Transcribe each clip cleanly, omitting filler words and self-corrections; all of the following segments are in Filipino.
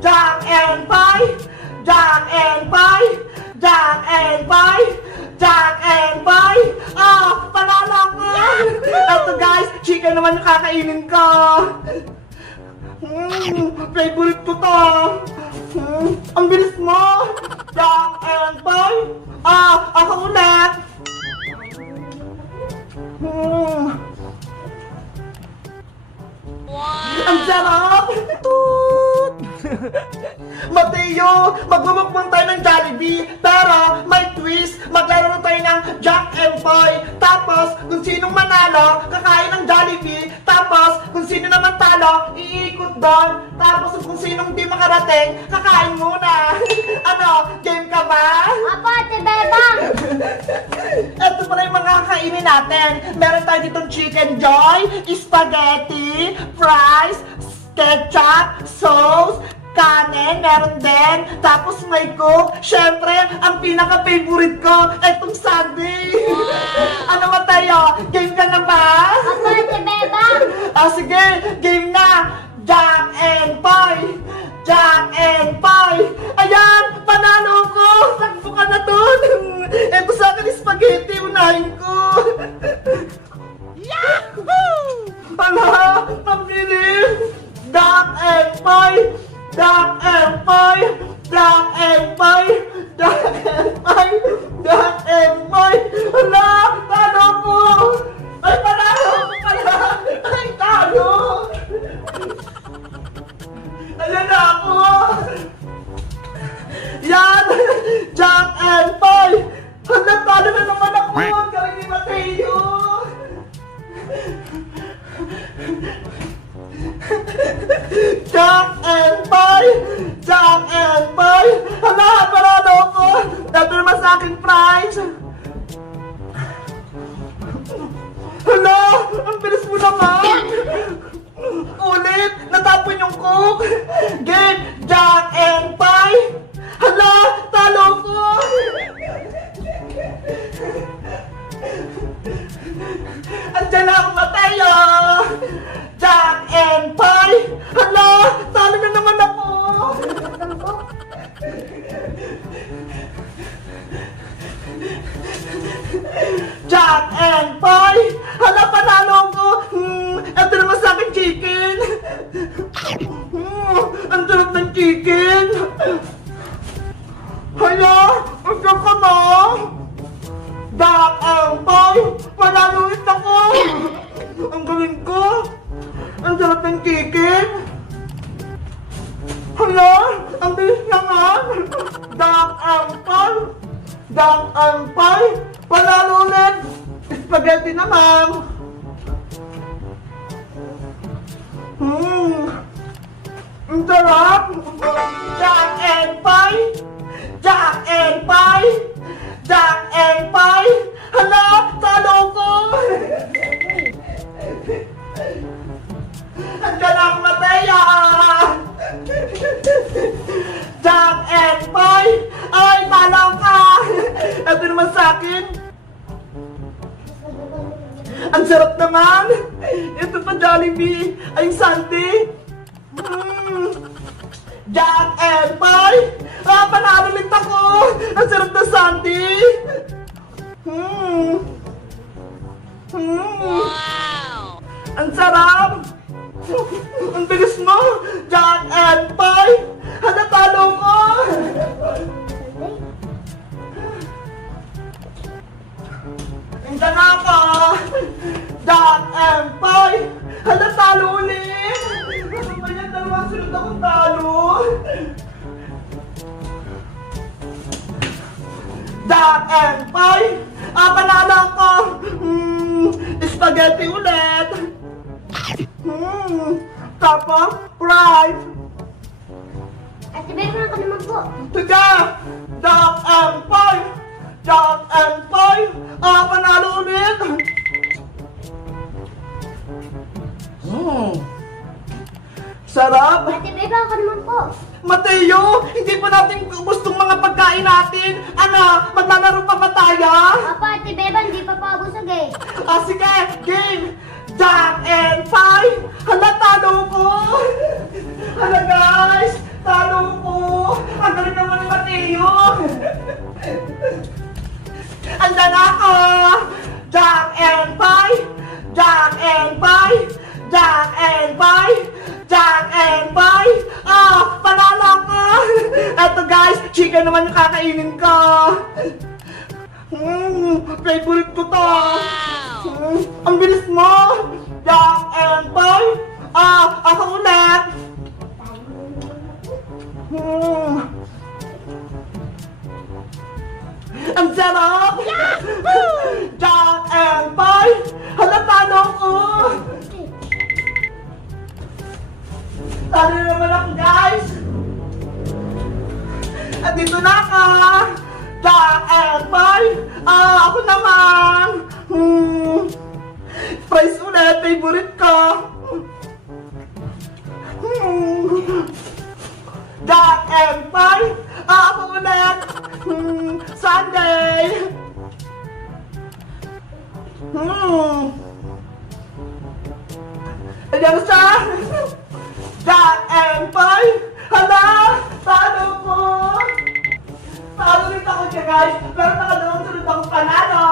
Jack and Pie! Jack and Pie! Jack and Pie! Jack and Pie! Ah! Panalo ko! Eto guys, chicken naman yung kakainin ko! Favorite ko to! Ang bilis mo! Jack and Pie! Ah! Ako ulit! Ang sarap! Toot! Mateo, magmumukbang tayo ng Jollibee, pero may twist, maglaro tayo ng Jack and Pie. Tapos, kung sinong manalo, kakain ng Jollibee. Tapos, kung sino naman talo, iikot doon. Tapos, kung sinong di makarating, kakain muna. Ano, game ka ba? Apo, Ate Bebang! Ito pala yung mga kakainin natin. Meron tayo ditong chicken joy, spaghetti, fries, ketchup, sauce, kanin, meron din. Tapos may coke. Siyempre, ang pinaka-favorite ko, itong sundae. Ano ba tayo? Game ka na ba? Apo, Ate Bebang! Sige, game na. Jack and Pie. Jack and Pie. Ayan, panalo ko. Sakto ka na dun. Ito sa akin, spaghetti. Unahin ko. Yahoo! Hala, ang bilis. Jack and Pie. Jack and Pie. Jack and Pie. Jack and Pie. Jack and Pie. Hala, talo ko. Ay, panalo ko pala. Ay, talo. Ayan na ako! Yan! Jack and Pie! Handa, talo na naman ako! Galing ni Mateo! Jack and Pie! Jack and Pie! Hala, parado ako! Ito naman sa aking prize! Hala! Ang bilis mo naman! Ulit! Natapon yung coke! Game! Jack and Pie! Hala! Talo ko! Andiyan na ako, Mateo! Jack and Pie! Hala! Talo na naman ako! Jack and Pie! Hala, panalo ko! Ito naman sa akin, chicken! Ang sarap ng chicken! Hala! Ang sarap ka na! Jack and Pie! Panalo ulit ako! Ang galing ko! Ang sarap ng chicken! Hala! Ang bilis naman! Jack and Pie! Jack and Pie! Panalo ulit! Spaghetti naman! Ang sarap! Jack and Pie! Jack and Pie! Jack and Pie! Hala! Talo ko! Andiyan ang Mateo! Jack and Pie! Ay, talo ka! Ito naman sa akin! Ang sarap naman! Ito pa Jollibee! Ay, sundae! Jack and Pie! Ah, panalo ulit ako! Ang sarap na sundae! Wow! Ang sarap! Ang bilis mo! Jack and Pie! Handa, talo ko! Handa na ako! Jack and Pie! Handa, talo ulit! Ano ba yan? Dalawang sunod akong talo! Jack and Pie! Ah, panalo ako! Spaghetti ulit! Tapos, fries! Ate Bebang ka naman po. Tiga! Jack and Pie! Jack and Pie! Ah, panalo ulit! Sarap! Ate Bebang ka naman po. Mateo, hindi pa natin gustong mga pagkain natin. Ano, maglalaro pa ba tayo? Apo, Ate Bebang, di pa pabusog eh. Ah, sige, game! Jack and Pie! Hala, talo ko! Hala guys, talo yan naman yung kakainin ka. Favorite ko to. Ang bilis mo. Jack and Boy. Ako ulit. Ang sarap. Jack and Boy. Hala, talo ko. Talo na naman ako, guys. At dito na ka. Jack and Boy. Ako naman. Fries ulit, favorite ko. Jack and Boy. Ako ulit. Sunday. Ayan siya. Jack and Boy. Hala, talo ko. Talo rin ako siya, guys. Pero nakadawang sunod akong panalo.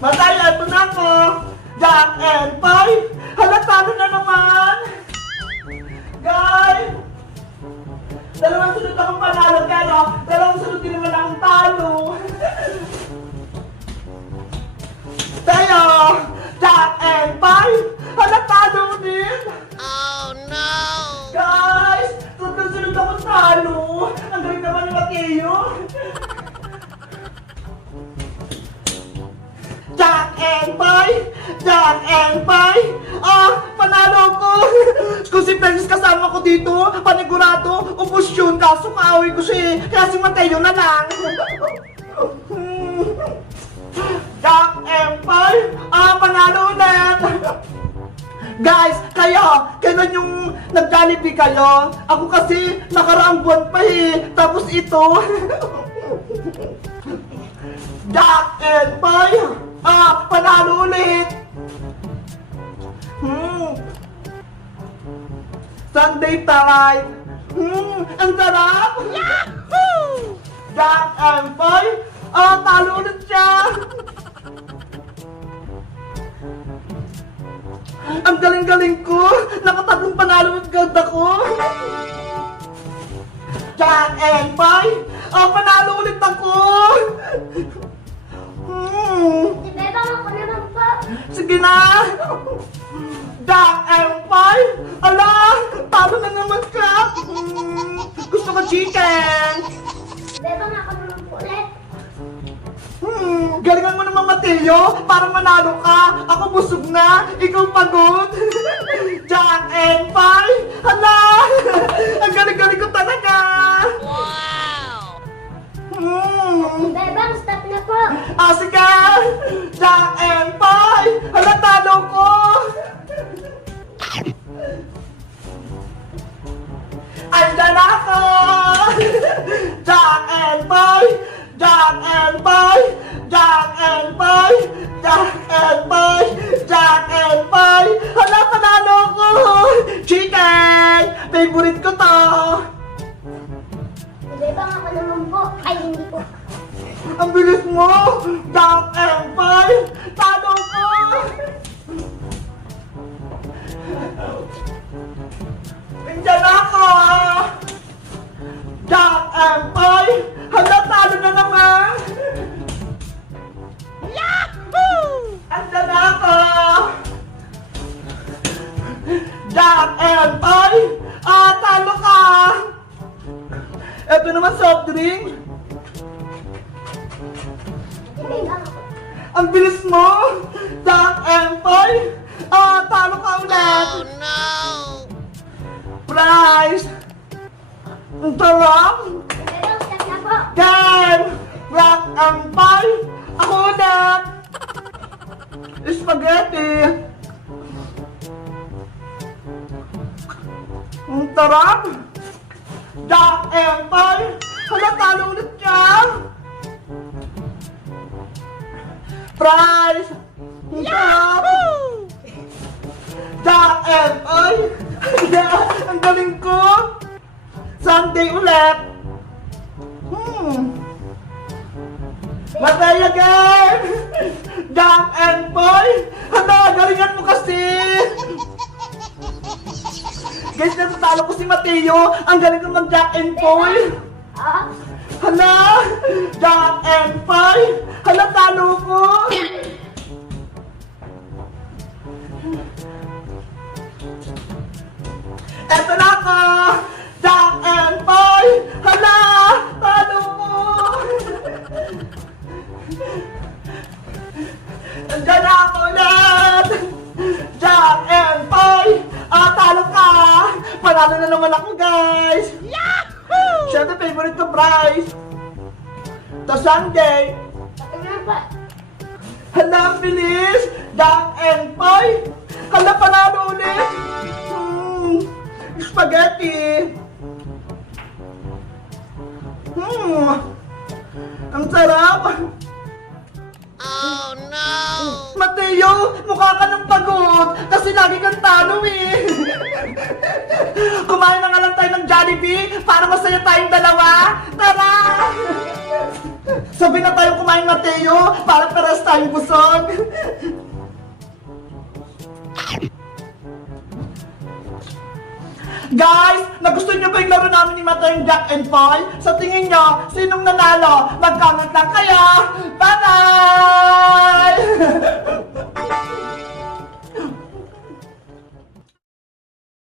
Masaya, ito na ako. Jack and Boy. Hala, talo na naman. Guys. Dalawang sunod akong panalo, pero dalawang sunod din naman akong talo. Tayo. Jack and Boy. Hala, talo din. Oh no! Guys, sunod akong talo. Ang galing naman ni Mateo. Jack and Boy! Jack and Boy! Panalo ko! Kung si Felix kasama ko dito, panigurado, ubos yun, kaso kaaway ko siya eh. Kaya si Mateo na lang. Jack and Boy! Panalo ulit! Guys, kailan yung nag-Jollibee kayo? Ako kasi nakaraang buwan pa eh. Tapos ito. Jack and Boy! Panalo ulit! Sunday taray! Ang sarap! Yahoo! Jack and Boy! Talo ulit siya! Ang galing-galing ko! Nakatatlong panalo agad ako! Jack and Boy! Panalo ulit ako! Si Bebang, ako naman po. Sige na! Jack and Boy! Ala! Talo na naman ka! Gusto ko chicken! Si Bebang, ako naman po ulit. Galingan mo naman, Mateo! Para manalo ka! Ako busog na! Ikaw pagod! Jack and Boy! Hala! Ang galing-galing ko talaga! Si Bebang, stop na po. Sige! Jack and Boy! Hala, talo ko! Andyan ako! Jack and Boy! Jack and Boy! Jack and Boy! Jack and Boy! Jack and Boy! Hala, panalo ko! Chicken! Favorite ko to! Si Bebang, ako naman po. Ay, hindi po. Ang bilis mo! Jack and Boy! Talo ko! Nandiyan ako! Jack and Boy! Hala, talo na naman! Yahoo! Nandiyan ako! Jack and Boy! Talo ka! Ito naman soft drink! Si Bebang, ako. Ang bilis mo! Jack and Boy! Talo ka ulit! Oh no! Prize! Ang sarap! Si Bebang, stop na po. Game! Jack and Boy! Ako ulit! Spaghetti! Ang sarap! Jack and Boy! Hala, talo ulit siya! Prize! Ang sarap! Jack and Boy! Ang galing ko! Sunday ulit! Matay again! Jack and Boy! Hala, galingan mo kasi! Guys, natatalo ko si Mateo. Ang galing naman Jack and Poy. Ah, Hala! Jack and Poy! Hala, talo ko! Eto na ako! Jack and Poy! Hala! Talo ko! Nandiyan na ako ulit! Jack and Poy! Talo ka! Panalo na naman ako, guys! Yahoo! Siyempre, favorite ko, Bryce! To Sunday! ito na po. Hala, ang bilis! Jack and Poy! Hala, panalo ulit! Spaghetti! Ang sarap! Oh no! Mateo, mukha ka ng pagod kasi lagi kang talo eh. Kumain na nga lang tayo ng Jollibee para masaya tayong dalawa. Tara! Sabi na tayo kumain, Mateo, para paras tayong busog. Guys, nagustuhan niyo ba yung laro namin ni Mateo yung Jack and Poy? Sa tingin niyo, sinong nanalo? Mag-comment lang kayo! Bye-bye!